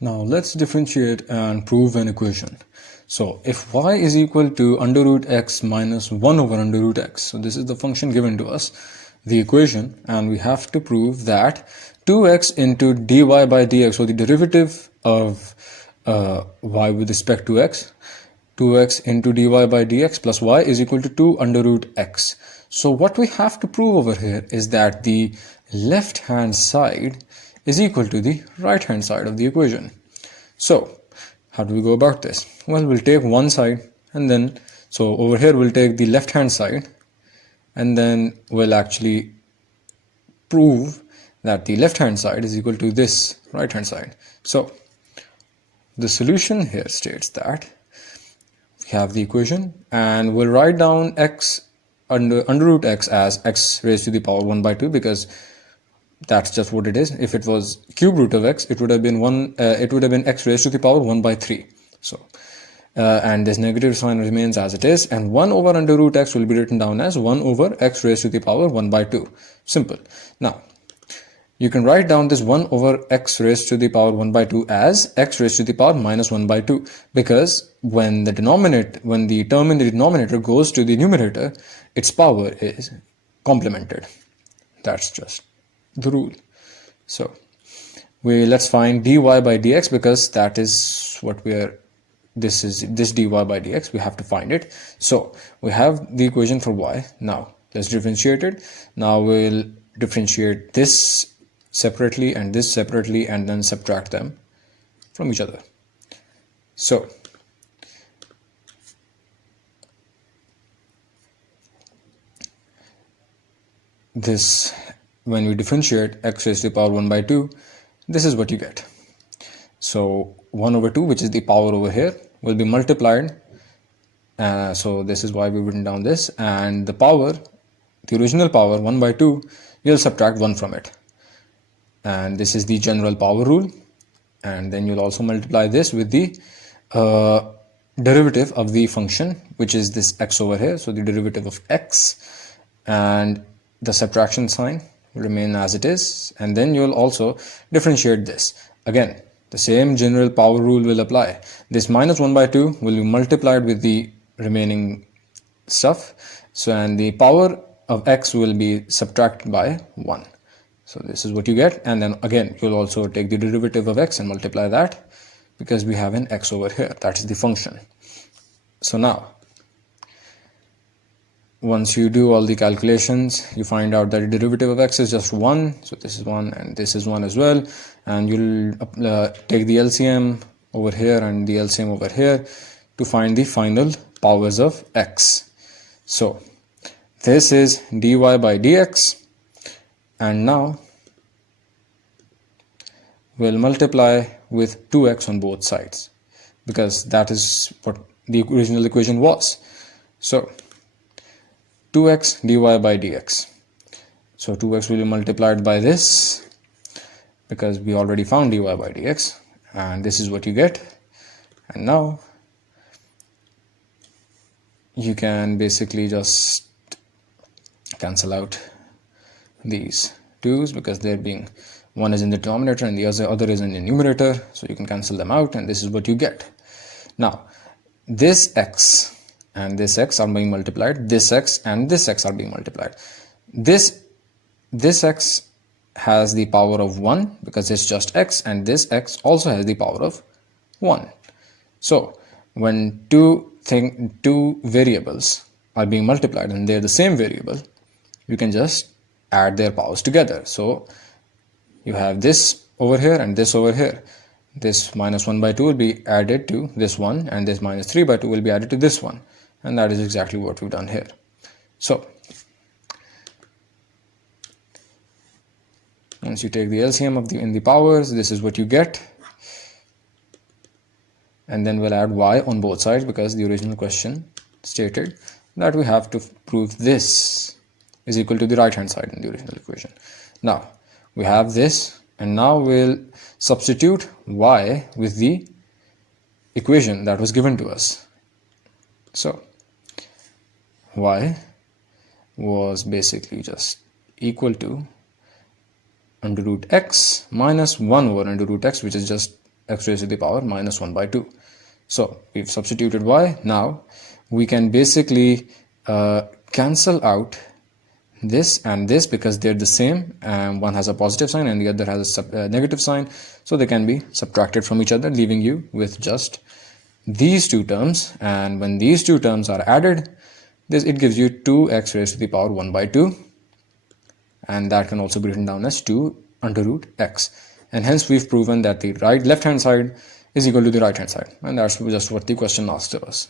Now let's differentiate and prove an equation. So if y is equal to under root x minus 1 over under root x, so this is the function given to us, the equation, and we have to prove that 2x into dy by dx, so the derivative of y with respect to x, 2x into dy by dx plus y is equal to 2 under root x. So what we have to prove over here is that the left hand side is equal to the right hand side of the equation. So how do we go about this? Well, we'll take one side and then, so over here we'll take the left hand side and then we'll actually prove that the left hand side is equal to this right hand side. So the solution here states that we have the equation and we'll write down x under root x as x raised to the power 1 by 2 because that's just what it is. If it was cube root of x, it would have been x raised to the power 1 by 3. So and this negative sign remains as it is, and 1 over under root x will be written down as 1 over x raised to the power 1 by 2. Simple. Now you can write down this 1 over x raised to the power 1 by 2 as x raised to the power minus 1 by 2, because when the term in the denominator goes to the numerator, its power is complemented. That's just the rule. So let's find dy by dx, because that is what this dy by dx, we have to find it. So we have the equation for y. Now let's differentiate it. Now we'll differentiate this separately and this separately and then subtract them from each other. So this, when we differentiate x raised to the power 1 by 2, this is what you get. So 1 over 2, which is the power over here, will be multiplied. So this is why we've written down this, and the power, the original power 1 by 2, you'll subtract 1 from it. And this is the general power rule. And then you'll also multiply this with the derivative of the function, which is this x over here. So the derivative of x, and the subtraction sign will remain as it is. And then you'll also differentiate this. Again, the same general power rule will apply. This minus 1 by 2 will be multiplied with the remaining stuff. So, and the power of x will be subtracted by 1. So this is what you get. And then again, you'll also take the derivative of x and multiply that, because we have an x over here. That is the function. So now, once you do all the calculations, you find out that the derivative of x is just 1. So this is 1 and this is 1 as well. And you'll take the LCM over here and the LCM over here to find the final powers of x. So this is dy by dx. And now we'll multiply with 2x on both sides, because that is what the original equation was. So 2x dy by dx. So 2x will be multiplied by this, because we already found dy by dx, and this is what you get. And now you can basically just cancel out these 2's, because they're being, one is in the denominator and the other is in the numerator, so you can cancel them out, and this is what you get. Now this x and this x are being multiplied, this x and this x are being multiplied. This x has the power of 1 because it's just x, and this x also has the power of 1. So when two variables are being multiplied and they're the same variable, you can just add their powers together. So you have this over here and this over here. This minus 1 by 2 will be added to this one, and this minus 3 by 2 will be added to this one. And that is exactly what we've done here. So once you take the LCM in the powers, this is what you get. And then we'll add y on both sides, because the original question stated that we have to prove this is equal to the right hand side in the original equation. Now we have this, and now we'll substitute y with the equation that was given to us. So y was basically just equal to under root x minus 1 over under root x, which is just x raised to the power minus 1 by 2. So we've substituted y. Now we can basically cancel out this and this because they're the same, and one has a positive sign and the other has a negative sign, so they can be subtracted from each other, leaving you with just these two terms. And when these two terms are added, it gives you 2x raised to the power 1 by 2, and that can also be written down as 2 under root x. And hence we've proven that the left hand side is equal to the right hand side, and that's just what the question asked of us.